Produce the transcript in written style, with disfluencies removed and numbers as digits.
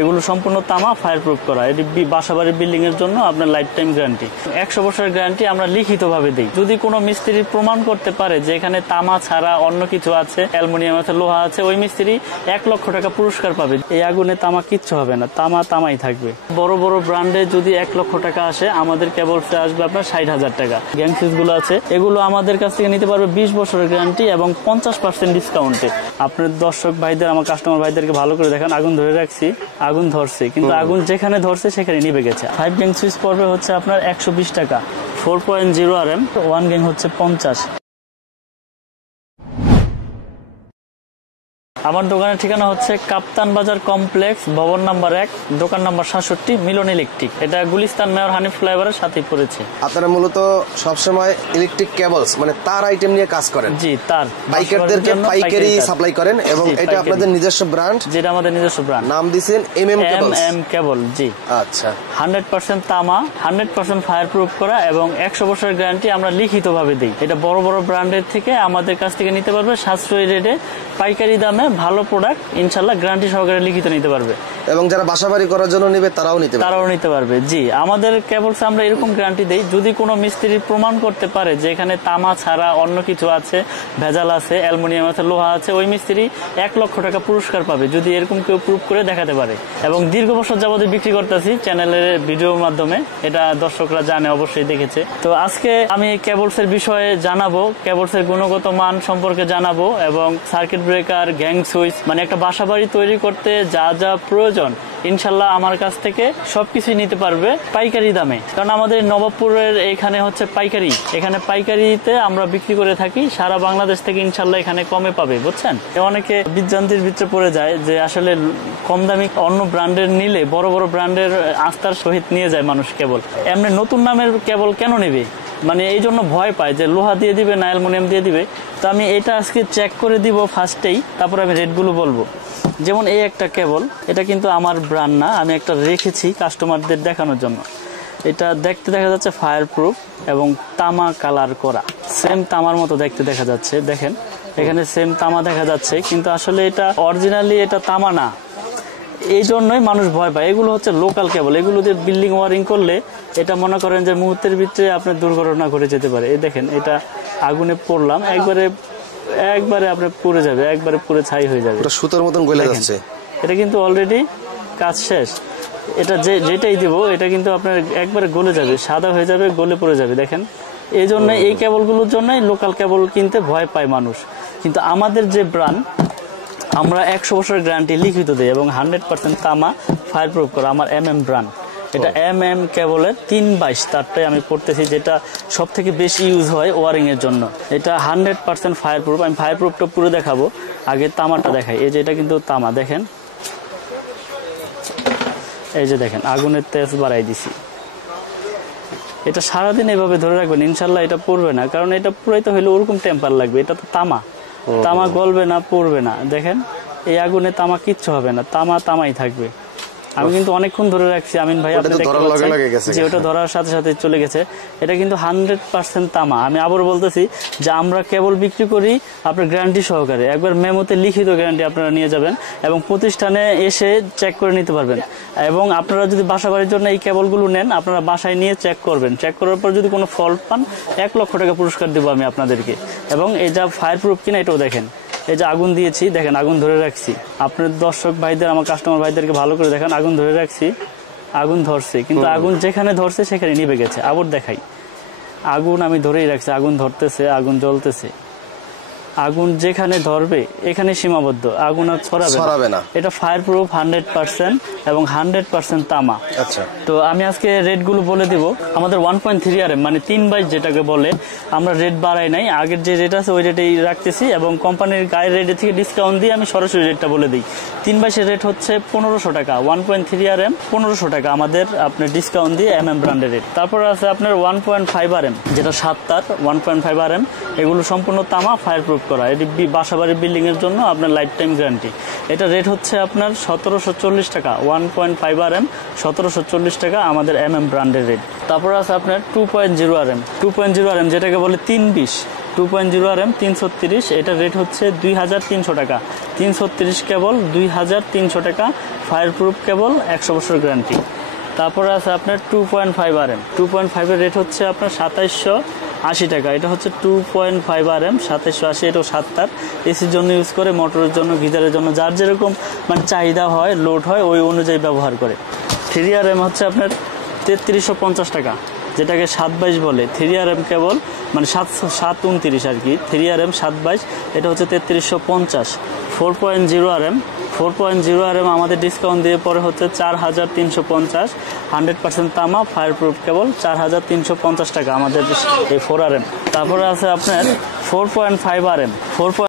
এগুলো সম্পূর্ণ তামা, ফায়ার প্রুফ করা। এটি বাসাবাড়ির বিল্ডিং এর জন্য আপনার লাইফ টাইম গ্যারান্টি, 100 বছরের গ্যারান্টি আমরা লিখিতভাবে দিই। যদি কোনো মিস্ত্রি প্রমাণ করতে পারে যে এখানে তামা ছাড়া অন্য কিছু আছে, অ্যালুমিনিয়াম আছে, লোহা আছে, ওই মিস্ত্রি 1 লক্ষ টাকা পুরস্কার পাবে। এই আগুনে তামা কিচ্ছু হবে না, তামা তামাই থাকবে। বড় বড় ব্র্যান্ডে যদি 1 লক্ষ টাকা আসে, আমাদের কেবলসে আসবে আপনার 60,000 টাকা। গ্যাং সুইচ গুলো আছে, এগুলো আমাদের কাছ থেকে নিতে পারবে 20 বছরের গ্যারান্টি এবং 50% ডিসকাউন্টে। আপনার দর্শক ভাইদের, আমার কাস্টমার ভাইদেরকে ভালো করে দেখেন। আগুন ধরে রাখছি, আগুন ধরছে, কিন্তু আগুন যেখানে ধরছে সেখানে নিভে গেছে। 5 গ্যাং সুইচ পড়বে হচ্ছে আপনার 120 টাকা, 4.0 RM, 1 গ্যাং হচ্ছে 50। আমার দোকানের ঠিকানা হচ্ছে কাপ্তান বাজার কমপ্লেক্স, ভবন নাম্বার 1, দোকান নাম্বার 67, মিলন ইলেকট্রিক। এটা গুলিস্তান মেয়র হানিফ ফ্লাইওভারের সাথেই পড়েছে। আপনারা মূলত সবসময় ইলেকট্রিক কেবলস মানে তার আইটেম নিয়ে কাজ করেন? জি, তার বাইকারদেরকে পাইকারি সাপ্লাই করেন এবং এটা আপনাদের নিজস্ব ব্র্যান্ড? যেটা আমাদের নিজস্ব ব্র্যান্ড। নাম দিয়েছেন এমএম কেবল। জি, আচ্ছা। 100% তামা, 100% ফায়ার প্রুফ করা এবং 100 বছরের গ্যারান্টি আমরা লিখিতভাবে দিই। এটা বড় বড় ব্র্যান্ডের থেকে আমাদের কাছ থেকে নিতে পারবে সাশ্রয়ী রেটে, পাইকারি দামে, ভালো প্রোডাক্ট, ইনশাল্লাহ গ্যারান্টি সহকারে লিখিত নিতে পারবে। এবং যারা বাসাবাড়ি করার জন্য নেবে তারাও নিতে পারবে। জি, আমাদের কেবলস আমরা এরকম গ্যারান্টি দেই, যদি কোনো মিস্ত্রি প্রমাণ করতে পারে যে এখানে তামা ছাড়া অন্য কিছু আছে, ভেজাল আছে, অ্যালুমিনিয়াম আছে, লোহা আছে, ওই মিস্ত্রি 1 লক্ষ টাকা পুরস্কার পাবে যদি এরকম কেউ প্রুফ করে দেখাতে পারে। এবং দীর্ঘ বছর যাবত বিক্রি করতেছি চ্যানেলের ভিডিওর মাধ্যমে, এটা দর্শকরা জানে, অবশ্যই দেখেছে। তো আজকে আমি কেবলস এর বিষয়ে জানাবো, কেবলস এর গুণগত মান সম্পর্কে জানাবো এবং সার্কিট ব্রেকার, গ্যাং সুইচ, মানে একটা বাসাবাড়ি তৈরি করতে যা যা প্রয়োজন ইনশাল্লাহ আমার কাছ থেকে সবকিছু নিতে পারবে পাইকারি দামে। কারণ আমাদের নবাবপুরের এখানে হচ্ছে পাইকারি, এখানে পাইকারিতে আমরা বিক্রি করে থাকি। সারা বাংলাদেশ থেকে ইনশাল্লাহ এখানে কমে পাবে, বুঝছেন। অনেকে বিভ্রান্তির ভিতরে পড়ে যায় যে আসলে কম দামি অন্য ব্র্যান্ডের নিলে বড় বড় ব্র্যান্ডের আস্থার সহিত নিয়ে যায় মানুষ কেবল। এমনি নতুন নামের কেবল কেন নেবে, মানে এই জন্য ভয় পায় যে লোহা দিয়ে দিবে না অ্যালুমিনিয়াম দিয়ে দিবে। তো আমি এটা আজকে চেক করে দিব ফার্স্টেই, তারপর আমি রেটগুলো বলবো। যেমন এই একটা কেবল, এটা কিন্তু আমার ব্র্যান্ড না, আমি একটা রেখেছি কাস্টমারদের দেখানোর জন্য। এটা দেখতে দেখা যাচ্ছে ফায়ার প্রুফ এবং তামা কালার করা, সেম তামার মতো দেখতে দেখা যাচ্ছে। দেখেন এখানে সেম তামা দেখা যাচ্ছে, কিন্তু আসলে এটা অরিজিনালি এটা তামা না, এই জন্যই মানুষ ভয় পায়। এগুলো হচ্ছে লোকাল কেবল, এগুলো দিয়ে বিল্ডিং ওয়ারিং করলে এটা মনে করেন যে মুহূর্তের ভিতরে আপনার দুর্ঘটনা ঘটে যেতে পারে। এই দেখেন, এটা আগুনে পড়লাম, একবারে আপনার পুড়ে যাবে, একবারে পুড়ে ছাই হয়ে যাবে, সুতোর মতন গলে যাচ্ছে। এটা কিন্তু অলরেডি কাজ শেষ। এটা যেটাই দিব এটা কিন্তু আপনার একবারে গলে যাবে, সাদা হয়ে যাবে, গলে পড়ে যাবে। দেখেন, এই জন্য এই কেবলগুলোর জন্যই লোকাল কেবল কিনতে ভয় পায় মানুষ। কিন্তু আমাদের যে ব্র্যান্ড, আমরা 100 বছরের গ্যারান্টি লিখিত দিই এবং 100% তামা, ফায়ার প্রুফ করা আমার এমএম ব্র্যান্ড। এটা এমএম কেবলের 322 তারটাই আমি পড়তেছি, যেটা সব থেকে বেশি ইউজ হয় ওয়ারিং এর জন্য। এটা 100% ফায়ার প্রুফ। আমি ফায়ার প্রুফটা পুরো দেখাবো, আগে তামাটা দেখাই। এই যে এটা কিন্তু তামা, দেখেন, এই যে দেখেন আগুনের তেজ বাড়াই দিছি। এটা সারাদিন এভাবে ধরে রাখবেন, ইনশাল্লাহ এটা পড়বে না, কারণ এটা পুরাইতে হইলে ওরকম টেম্পার লাগবে। এটা তো তামা, তামা গলবে না, পড়বে না। দেখেন এই আগুনে তামা কিচ্ছু হবে না, তামা তামাই থাকবে। আমি কিন্তু অনেকক্ষণ ধরে রাখছি আমিন ভাই, আপনি দেখতে পাচ্ছেন যে ওটা ধরার সাথে সাথে চলে গেছে। এটা কিন্তু 100% তামা। আমি আবার বলতেছি যে আমরা কেবল বিক্রি করি আপনার গ্যারান্টি সহকারে, একবার মেমোতে লিখিত গ্যারান্টি আপনারা নিয়ে যাবেন এবং প্রতিষ্ঠানে এসে চেক করে নিতে পারবেন। এবং আপনারা যদি বাসা বাড়ির জন্য এই কেবলগুলো নেন, আপনারা বাসায় নিয়ে চেক করবেন, চেক করার পর যদি কোনো ফল্ট পান 1 লক্ষ টাকা পুরস্কার দেবো আমি আপনাদেরকে। এবং এই যা ফায়ার প্রুফ কিনা এটাও দেখেন, এই যে আগুন দিয়েছি, দেখেন আগুন ধরে রাখছি। আপনার দর্শক ভাইদের, আমার কাস্টমার ভাইদেরকে ভালো করে দেখেন, আগুন ধরে রাখছি, আগুন ধরছে, কিন্তু আগুন যেখানে ধরছে সেখানে নিভে গেছে। আবার দেখাই, আগুন আমি ধরেই রাখছি, আগুন ধরতেছে, আগুন জ্বলতেছে। আগুন যেখানে ধরবে এখানে সীমাবদ্ধ, আগুন আর ছড়াবে না। এটা ফায়ার প্রুফ 100% এবং 100% তামা। আচ্ছা, তো আমি আজকে রেটগুলো বলে দিব। আমাদের 1.3 RM মানে 322 যেটাকে বলে, আমরা রেট বাড়াই নাই, আগের যে রেট আছে ওই রেটেই রাখতেছি এবং কোম্পানির গায়ের রেট থেকে ডিসকাউন্ট দিয়ে আমি সরাসরি রেটটা বলে দিই। 322 রেট হচ্ছে 1500 টাকা, 1.3 RM 1500 টাকা আমাদের আপনার ডিসকাউন্ট দিয়ে এমএম ব্র্যান্ডের রেট। তারপর আছে আপনার 1.5 RM যেটা 7 তার, 1.5 RM, এগুলো সম্পূর্ণ তামা, ফায়ার প্রুফ করা। এটি বাসাবাড়ির বিল্ডিং এর জন্য আপনার লাইফ টাইম গ্যারান্টি। এটা রেট হচ্ছে আপনার 1740 টাকা, 1.5 RM 1740 টাকা আমাদের এমএম ব্র্যান্ডের রেট। তারপর আছে আপনার 2.0 RM, 2.0 RM যেটাকে বলে 320, 2.0 RM 330, এটা রেট হচ্ছে 2300 টাকা। 330 কেবল 2300 টাকা, ফায়ার প্রুফ কেবল, 100 বছর গ্যারান্টি। তারপরে আছে আপনার 2.5 RM, 2.5 এর রেট হচ্ছে আপনার 2780 টাকা। এটা হচ্ছে 2.5 RM 2780, এটাও 7 তার। এসির জন্য ইউজ করে, মোটরের জন্য, গিজারের জন্য, যার যেরকম মানে চাহিদা হয়, লোড হয়, ওই অনুযায়ী ব্যবহার করে। 3 RM হচ্ছে আপনার 3350 টাকা, যেটাকে 722 বলে। 3 RM কেবল মানে 729 আর কি, 3 RM 722, এটা হচ্ছে 3350। 4.0 RM, 4.0 RM আমাদের ডিসকাউন্ট দিয়ে পরে হচ্ছে 4350, 100% তামা, ফায়ার প্রুফ কেবল, 4350 টাকা আমাদের এই 4 RM। তারপরে আছে আপনার 4.5 RM,